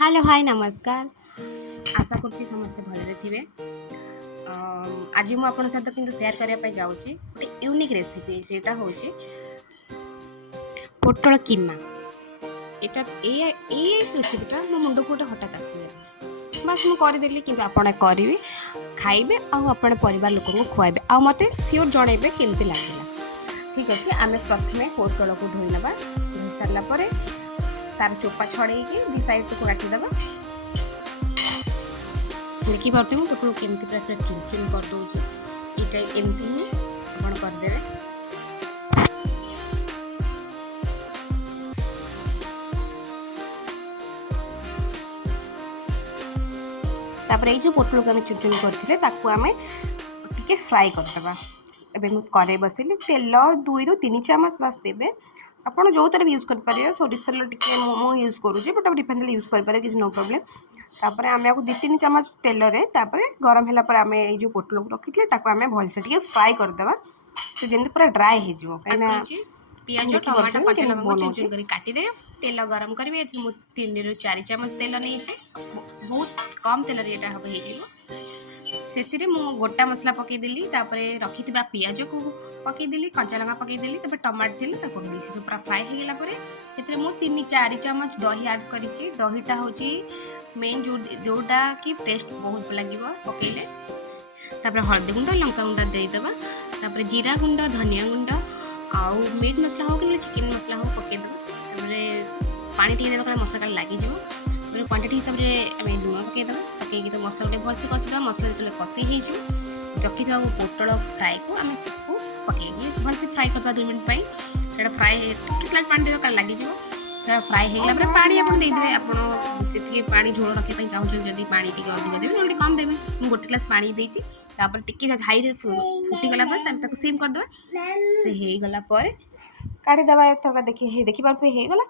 Hello hi नमस्कार। आशा करছি ସମସ୍ତେ ଭଲରେ ଥିବେ। ଆଜି ମୁଁ ଆପଣଙ୍କ ସହିତ କିନ୍ତୁ ସେୟାର କରିବା ପାଇଁ ଯାଉଛି ଗୋଟେ ୟୁନିକ୍ ରେସିପି। ସେଇଟା ହେଉଛି ପୋଟଳ କିମା। ଏଇ ରେସିପିଟା ମୋ ମୁଣ୍ଡକୁ ଗୋଟେ ହଠାତ୍ ଆସିଲା, ବାସ୍ ମୁଁ କରିଦେଲି। କିନ୍ତୁ ଆପଣ କରିବେ, ଖାଇବେ ଆଉ ଆପଣ ପରିବାର ଲୋକଙ୍କୁ ଖୁଆଇବେ ଆଉ ମୋତେ ସିଓର ଜଣାଇବେ କେମିତି ଲାଗିଲା। ଠିକ୍ ଅଛି, ଆମେ ପ୍ରଥମେ ପୋଟଳକୁ ଧୋଇ ନେବା। ଧୋଇ ସାରିଲା ପରେ तार चोपा छड़ेकी दी साइड को काटिदेबा। देखिपे मुझे पोटल केमती पूरा पूरा चुन चुन कर दूची। ये एमती ही आप करदे। तापर ये जो पोटल को आम चुन चुन करते टे फ्राए करदे। एबे मु करे बसिली तेल 2 ରୁ 3 ଚାମଚ बास देबे। ଆପଣ ଯେଉଁ ତେଲ ୟୁଜ୍ କରିପାରିବେ। ସୋରିଷ ତେଲ ଟିକେ ମୁଁ ୟୁଜ୍ କରୁଛି, ବଟ୍ ରିଫାଇନ୍ ତେଲ ୟୁଜ୍ କରିପାରିବେ, କିଛି ନୋ ପ୍ରୋବ୍ଲେମ୍। ତାପରେ ଆମେ ଆକୁ 2-3 ଚାମଚ ତେଲରେ ତାପରେ ଗରମ ହେଲା ପରେ ଆମେ ଏଇ ଯେଉଁ ପୋଟଳକୁ ରଖିଥିଲେ ତାକୁ ଆମେ ଭଲସେ ଟିକେ ଫ୍ରାଏ କରିଦେବା। ସେ ଯେମିତି ପୁରା ଡ୍ରାଏ ହେଇଯିବ। କାହିଁକିନା ପିଆଜ ଟମାଟୋ କଞ୍ଚା ଲଙ୍କା ଚୁନ ଚୁନ କରି କାଟିଦେବେ। ତେଲ ଗରମ କରିବେ। ଏଥିରେ ମୁଁ 3 ରୁ 4 ଚାମଚ ତେଲ ନେଇଛି। ବହୁତ କମ୍ ତେଲରେ ଏଇଟା ହେବ ହେଇଯିବ। ସେଥିରେ ମୁଁ ଗୋଟା ମସଲା ପକେଇଦେଲି। ତାପରେ ରଖିଥିବା ପିଆଜକୁ पकईदेली, कंचा लंका पकईदेली, टमाटो थी सब पूरा फ्राए होगा पर मैं 3-4 चामच दही आड कर। दहीटा हूँ मेन जोटा कि टेस्ट बहुत लगे पकईले। हल्दी गुंड लंका गुंड देदेबा। जीरा गुंड, धनिया गुंड आउ मीट मसला हो कि चिकेन मसला हो पकईदेबा। पानी टे देवा मसला लगे क्वांटिटी हिसाब से लुण पकईदेबा। पकईकी तो मसला गोटे भलसे कषिदेवा। मसला जो कषि हो जखि था पोटल फ्राए को आम पकईकी भलसे फ्राए करवा 2 मिनट फ्राए स्लाइट पानी देवा लगे फ्राए होगा पानी आप देदेवे। आपकी पानी झोल रखापी चाहते जब पानी टी अधिक देवे ना कम देवे। मुझे गोटे ग्लास पानी देती टी हाई फुटीगला सिम करदे। से होगला काढ़ीदेवा। एथर देखिए होगला।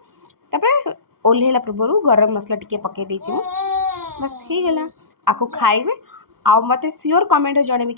ओल्हेला पूर्व गरम मसला टी पकई बस होगला। आपको खाइबे आ मते सियोर कमेंट जणेबे।